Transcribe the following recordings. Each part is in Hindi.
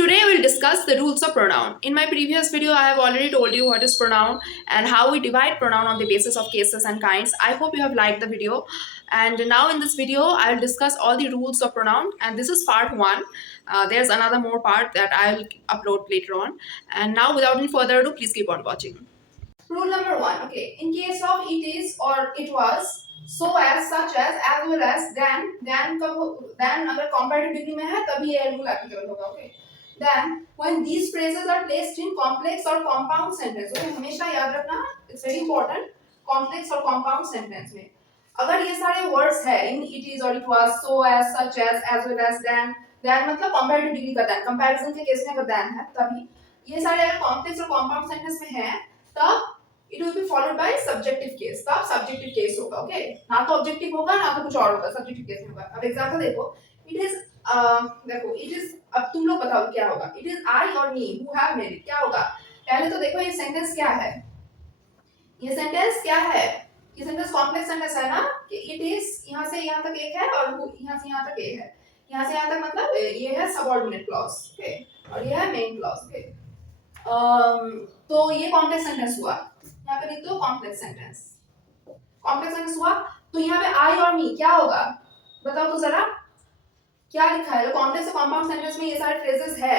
Today we'll discuss the rules of pronoun. In my previous video, I have already told you what is pronoun and how we divide pronoun on the basis of cases and kinds. I hope you have liked the video. And now in this video, I'll discuss all the rules of pronoun. And this is part 1. There's another more part that I'll upload later on. And now without any further ado, please keep on watching. Rule number 1. Okay, in case of it is or it was, so as, such as well as, then अगर comparative degree में है तभी ये rule applicable होगा. Okay. Then when these phrases are placed in complex or compound sentence, okay, हमेशा याद रखना, it's very important, complex और compound sentence में अगर ये सारे words है in it is or it was, so as, such as well as, then मतलब comparative degree का then, comparison के case में अगर then है तभी ये सारे अगर complex और compound sentence में है तब it will be followed by subjective case. तब subjective case होगा, okay? ना तो objective होगा ना तो कुछ और होगा, subjective case में होगा. अब example देखो, it is देखो it is, अब तुम लोग बताओ क्या होगा. It is I or me who have made it. क्या होगा? पहले तो देखो ये सेंटेंस क्या है. ये सेंटेंस क्या है? ये सेंटेंस कॉम्प्लेक्स सेंटेंस है ना कि it is यहाँ से यहाँ तक एक है और यहाँ से यहाँ तक एक है. यहाँ से यहाँ तक मतलब ये है subordinate clause, okay? और ये है main clause, okay? तो ये कॉम्प्लेक्स सेंटेंस हुआ. यहाँ पे लिख दो कॉम्प्लेक्स सेंटेंस. कॉम्प्लेक्स सेंटेंस हुआ तो यहाँ पे I और me क्या होगा? बताओ तो जरा. क्या लिखा है? कॉम्प्लेक्स और कंपाउंड सेंटेंस में ये सारे फ्रेजेस है,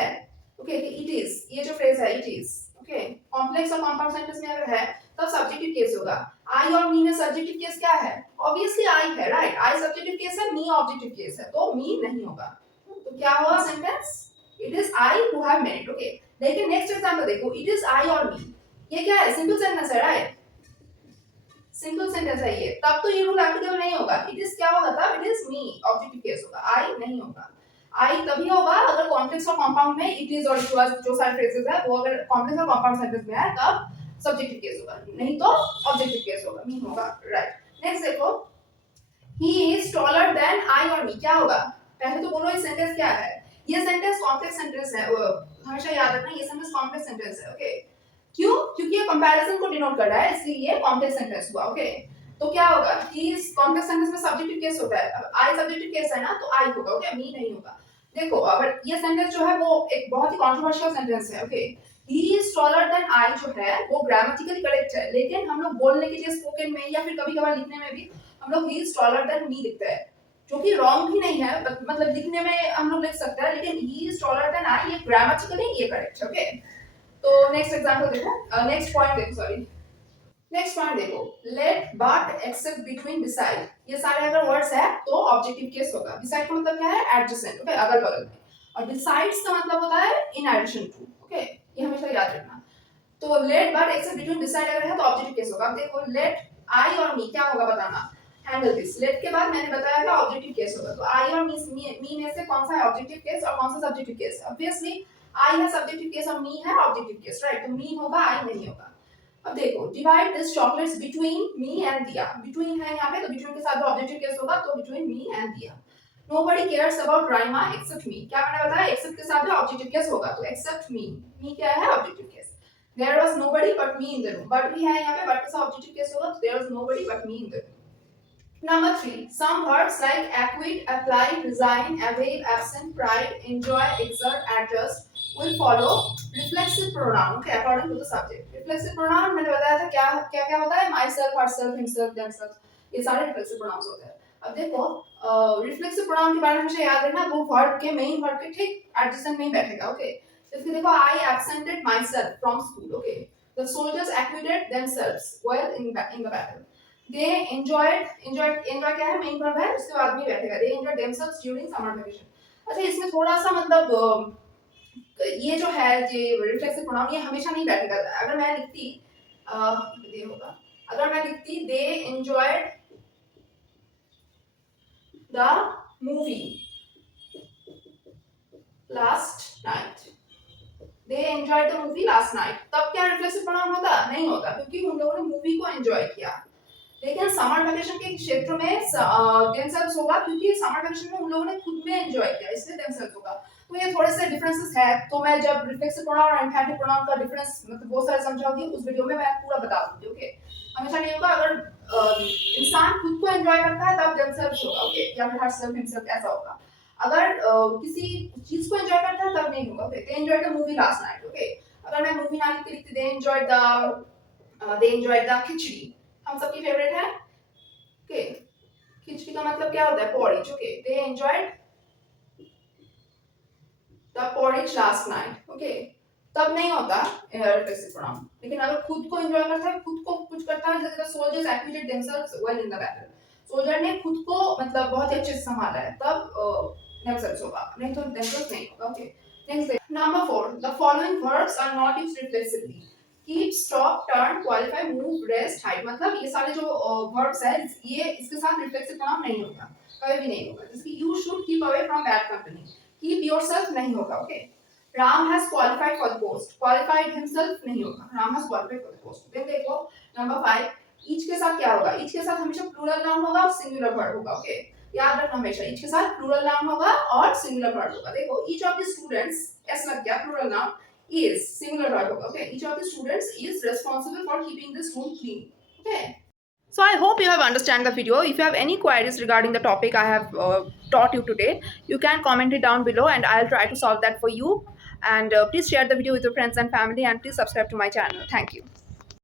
ओके, कि इट इज, ये जो फ्रेज है इट इज, ओके, कॉम्प्लेक्स और कंपाउंड सेंटेंस में अगर है तब सब्जेक्टिव केस होगा. आई और मी में सब्जेक्टिव केस क्या है? ऑब्वियसली आई है, राइट? आई सब्जेक्टिव केस है, मी ऑब्जेक्टिव केस है, तो मी नहीं होगा. तो क्या हुआ sentence? It is I who have made it, okay. लेकिन नेक्स्ट एग्जांपल देखो, इट इज आई और मी, ये क्या है? सिंपल सेंटेंस है, राइट? सिंपल सेंटेंस है ये, तब तो ये रूल एप्लीकेबल नहीं होगा. इट इज क्या होगा तब? It is me objective case होगा, आई नहीं होगा. आई तभी होगा अगर कॉम्प्लेक्स और कंपाउंड में इट इज और इट वाज जो सारे फ्रेजेस है वो अगर कॉम्प्लेक्स और कंपाउंड सेंटेंस में है तब सब्जेक्टिव केस होगा, नहीं तो ऑब्जेक्टिव केस होगा, मी होगा, राइट? नेक्स्ट देखो, he is taller than I और मी, क्या होगा? पहले तो बोलो ये सेंटेंस क्या है? ये सेंटेंस कॉम्प्लेक्स सेंटेंस है, हमेशा याद रखना ये सेंटेंस कॉम्प्लेक्स सेंटेंस है, ओके? क्यों? क्योंकि ये कंपैरिजन को डिनोट कर रहा है, इसलिए ये कॉम्प्लेक्स सेंटेंस हुआ, ओके? तो क्या होगा कि इस कॉम्प्लेक्स सेंटेंस में सब्जेक्टिव केस होता है. अब आई सब्जेक्टिव केस है ना तो आई होगा, ओके, मी नहीं होगा. देखो अगर ये सेंटेंस जो है वो एक बहुत ही कंट्रोवर्शियल सेंटेंस है, okay? He is taller than I जो है वो ग्रामेटिकली करेक्ट है, लेकिन हम लोग बोलने के लिए स्पोकन में या फिर कभी-कभार लिखने में भी हम लोग ही इज टॉलर देन मी लिखते हैं, जो कि रॉन्ग भी नहीं है, मतलब लिखने में हम लोग लिख सकते हैं, लेकिन he is taller than I ये ग्रामेटिकली ये करेक्ट है, ओके? तो नेक्स्ट एग्जांपल देखो, नेक्स्ट पॉइंट देखो, सॉरी, नेक्स्ट पॉइंट देखो, let but except between decide, ये सारे अगर वर्ड्स है तो ऑब्जेक्टिव केस होगा. डिसाइड का मतलब क्या है? एडजेसेंट, ओके, अगल बगल में. और डिसाइड्स का मतलब होता है इन एडिशन टू, ओके, ये हमेशा याद रखना. तो let but except between decide अगर है तो ऑब्जेक्टिव केस होगा. अब देखो लेट आई और मी क्या होगा बताना. हैंडल दिस, लेट के बाद मैंने बताया था ऑब्जेक्टिव केस होगा. तो आई और मी में से कौन सा है ऑब्जेक्टिव केस और कौन सा सब्जेक्टिव केस है? ऑब्वियसली आई है सब्जेक्टिव केस और मी है ऑब्जेक्टिव केस, राइट? तो मी होगा, आई नहीं होगा. अब देखो, divide this chocolates between me and दिया. बिटवीन है यहाँ पे तो बिटवीन के साथ भी ऑब्जेक्टिव केस होगा, तो between me and Diya. Nobody cares about Raima except me, क्या मैंने बताया? एक्सेप्ट के साथ भी ऑब्जेक्टिव केस होगा, तो एक्सेप्ट मी, मी क्या है? Objective case. There was nobody but me in the room, but भी है यहाँ पे, बट के साथ ऑब्जेक्टिव केस होगा, तो there was nobody but me in the room. Number 3. Some words like acquit, apply, resign, avail, absent, pride, enjoy, exert, adjust will follow reflexive pronoun, okay, according to the subject. Reflexive pronoun मैंने बताया था क्या क्या क्या होता है? myself, herself, himself, themselves, ये सारे reflexive pronouns होते हैं. अब देखो reflexive pronoun के बारे में हमेशा याद रखना, वो verb के main verb के ठीक adjacent में ही बैठेगा, okay? इसके देखो, I absented myself from school, okay? The soldiers acquitted themselves well in the battle. They enjoy क्या है? मेन वर्ब है, उसके बाद भी बैठेगा. They enjoyed themselves during summer vacation. अच्छा, इसमें थोड़ा सा मतलब ये जो है ये रिफ्लेक्सिव प्रोनाउन ये हमेशा नहीं बैठेगा. अगर मैं लिखती ये होगा, अगर मैं लिखती they enjoyed the movie last night. They enjoyed the movie last night. तब क्या रिफ्लेक्सिव प्रोनाउन होता? नहीं होता, क्योंकि उन लोगों ने मूवी को एंजॉय किया. लेकिन समर वेकेशन के क्षेत्र में themselves होगा, क्योंकि समर वेकेशन में उन लोगों ने खुद में एंजॉय किया, इसलिए themselves होगा. तो ये थोड़े से डिफरेंसेस है. तो मैं जब रिफ्लेक्सिव प्रोनाउन और एम्फैटिक प्रोनाउन का डिफरेंस मतलब बहुत सारे समझाऊंगी उस वीडियो में, मैं पूरा बता दूंगी, ओके? हमेशा नहीं होगा. अगर इंसान खुद को एंजॉय करता है तब themselves होगा, ओके, या फिर herself, himself ऐसा होगा. अगर किसी चीज को एंजॉय करता है तब नहीं होगा. होगा. Okay, they enjoyed the movie last night. Okay, अगर मैं मूवी ना लिख के लिखती they enjoyed the खिचड़ी. हम सबकी फेवरेट है. Okay, खिचड़ी का मतलब क्या होता है? porridge. Okay, they enjoyed the porridge last night. Okay, तब नहीं होता reflexive pronoun. लेकिन अगर खुद को enjoy करता है, खुद को कुछ करता है, जैसे soldiers acquitted themselves well in the battle. Soldier ने खुद को मतलब बहुत ही अच्छे से संभाला है, तब themselves होगा, नहीं तो themselves नहीं होगा. Okay, next. Number 4, the following verbs are not used reflexively. Keep, stop, turn, qualify, move, rest, hide. मतलब ये सारे जो verbs है, ये इसके साथ reflexive pronoun नहीं होगा, कभी भी नहीं होगा. जैसे कि you should keep away from bad company. Keep yourself नहीं होगा. Okay, Ram has qualified for the post. Qualified himself नहीं होगा. Ram has qualified for the post. Then देखो number 5, each के साथ क्या होगा? each के साथ हमेशा plural noun होगा और singular verb होगा. Okay, याद रखना हमेशा each के साथ plural noun होगा और singular verb होगा. देखो each of the students s लग गया, plural noun is, singular verb होगा. Okay, each of the students is responsible for keeping this room clean. Okay, so I hope you have understand the video. If you have any queries regarding the topic I have taught you today, you can comment it down below and I'll try to solve that for you. And please share the video with your friends and family, and please subscribe to my channel. Thank you.